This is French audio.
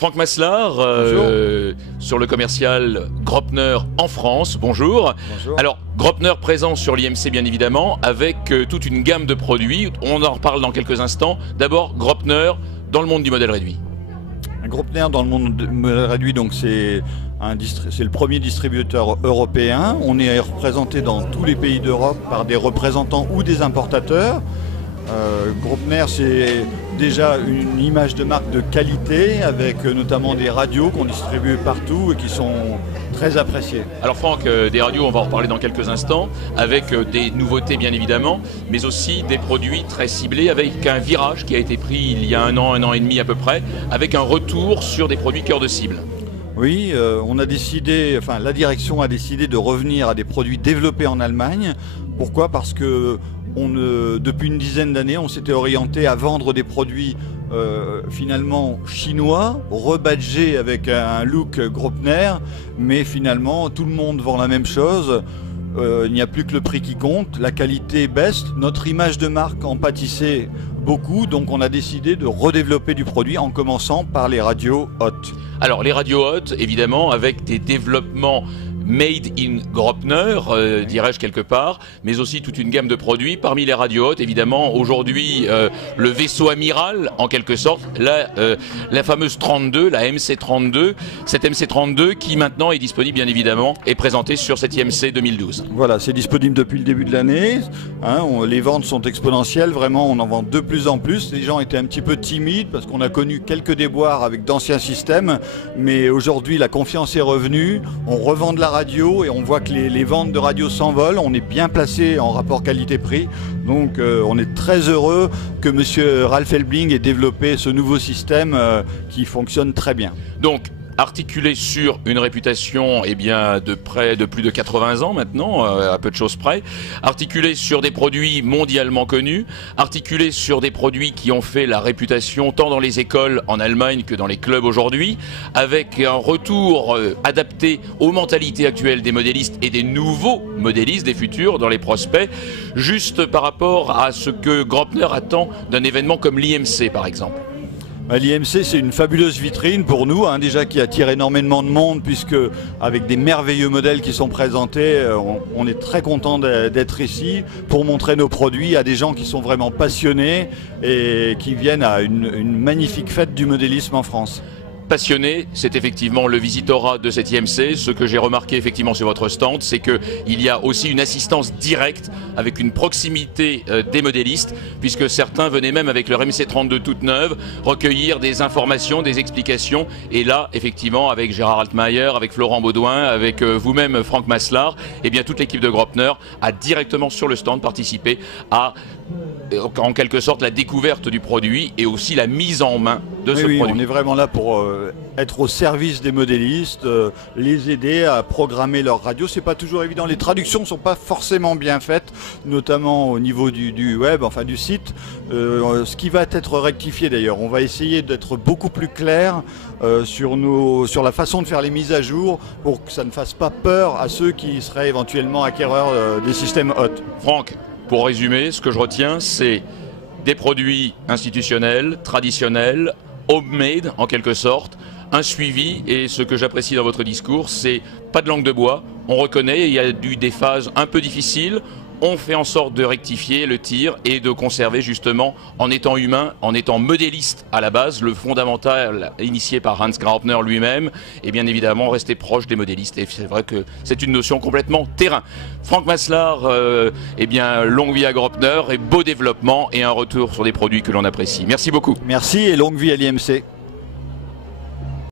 Franck Maslar, sur le commercial Gropner en France, bonjour. Bonjour. Alors, Gropner présent sur l'IMC bien évidemment, avec toute une gamme de produits, on en reparle dans quelques instants. D'abord, Gropner dans le monde du modèle réduit. Gropner dans le monde du modèle réduit, donc c'est le premier distributeur européen. On est représenté dans tous les pays d'Europe par des représentants ou des importateurs. Gropner, c'est déjà une image de marque de qualité, avec notamment des radios qu'on distribue partout et qui sont très appréciées. Alors Franck, des radios, on va en reparler dans quelques instants, avec des nouveautés bien évidemment, mais aussi des produits très ciblés, avec un virage qui a été pris il y a un an et demi à peu près, avec un retour sur des produits cœur de cible. Oui, la direction a décidé de revenir à des produits développés en Allemagne. Pourquoi ? Parce que depuis une dizaine d'années, on s'était orienté à vendre des produits finalement chinois, rebadgés avec un look Gropner, mais finalement tout le monde vend la même chose. Il n'y a plus que le prix qui compte, la qualité baisse, notre image de marque en pâtissait beaucoup, donc on a décidé de redévelopper du produit en commençant par les radios hautes. Alors les radios hautes, évidemment, avec des développements made in Gropner, dirais-je quelque part, mais aussi toute une gamme de produits. Parmi les radios hautes, évidemment, aujourd'hui, le vaisseau amiral, en quelque sorte, la fameuse 32, la MC32, cette MC32 qui maintenant est disponible, bien évidemment, et présentée sur cette IMC 2012. Voilà, c'est disponible depuis le début de l'année. Les ventes sont exponentielles, vraiment, on en vend de plus en plus. Les gens étaient un petit peu timides parce qu'on a connu quelques déboires avec d'anciens systèmes, mais aujourd'hui, la confiance est revenue. On revend de la radio et on voit que les ventes de radio s'envolent. On est bien placé en rapport qualité-prix. Donc on est très heureux que monsieur Ralph Elbling ait développé ce nouveau système qui fonctionne très bien. Donc, articulé sur une réputation de plus de 80 ans maintenant, à peu de choses près, articulé sur des produits mondialement connus, articulé sur des produits qui ont fait la réputation tant dans les écoles en Allemagne que dans les clubs aujourd'hui, avec un retour adapté aux mentalités actuelles des modélistes et des nouveaux modélistes, des futurs, dans les prospects, juste par rapport à ce que Gropner attend d'un événement comme l'IMC par exemple. L'IMC, c'est une fabuleuse vitrine pour nous, déjà qui attire énormément de monde, puisque avec des merveilleux modèles qui sont présentés, on est très content d'être ici pour montrer nos produits à des gens qui sont vraiment passionnés et qui viennent à une magnifique fête du modélisme en France. Passionné, c'est effectivement le visitorat de cette IMC. Ce que j'ai remarqué effectivement sur votre stand, c'est qu'il y a aussi une assistance directe avec une proximité des modélistes, puisque certains venaient même avec leur MC32 toute neuve recueillir des informations, des explications. Et là, effectivement, avec Gérard Altmaier, avec Florent Baudouin, avec vous-même Franck Maslar, et bien toute l'équipe de Gropner a directement sur le stand participé à en quelque sorte la découverte du produit et aussi la mise en main de ce produit. On est vraiment là pour être au service des modélistes, les aider à programmer leur radio. C'est pas toujours évident, les traductions sont pas forcément bien faites, notamment au niveau du web, enfin du site. Ce qui va être rectifié d'ailleurs, on va essayer d'être beaucoup plus clair sur la façon de faire les mises à jour pour que ça ne fasse pas peur à ceux qui seraient éventuellement acquéreurs des systèmes hautes. Franck, pour résumer, ce que je retiens, c'est des produits institutionnels, traditionnels, homemade en quelque sorte, un suivi, et ce que j'apprécie dans votre discours, c'est pas de langue de bois, on reconnaît, il y a eu des phases un peu difficiles, on fait en sorte de rectifier le tir et de conserver justement, en étant humain, en étant modéliste à la base, le fondamental initié par Hans Gropner lui-même, et bien évidemment rester proche des modélistes. Et c'est vrai que c'est une notion complètement terrain. Franck Maslar, longue vie à Gropner et beau développement et un retour sur des produits que l'on apprécie. Merci beaucoup. Merci et longue vie à l'IMC.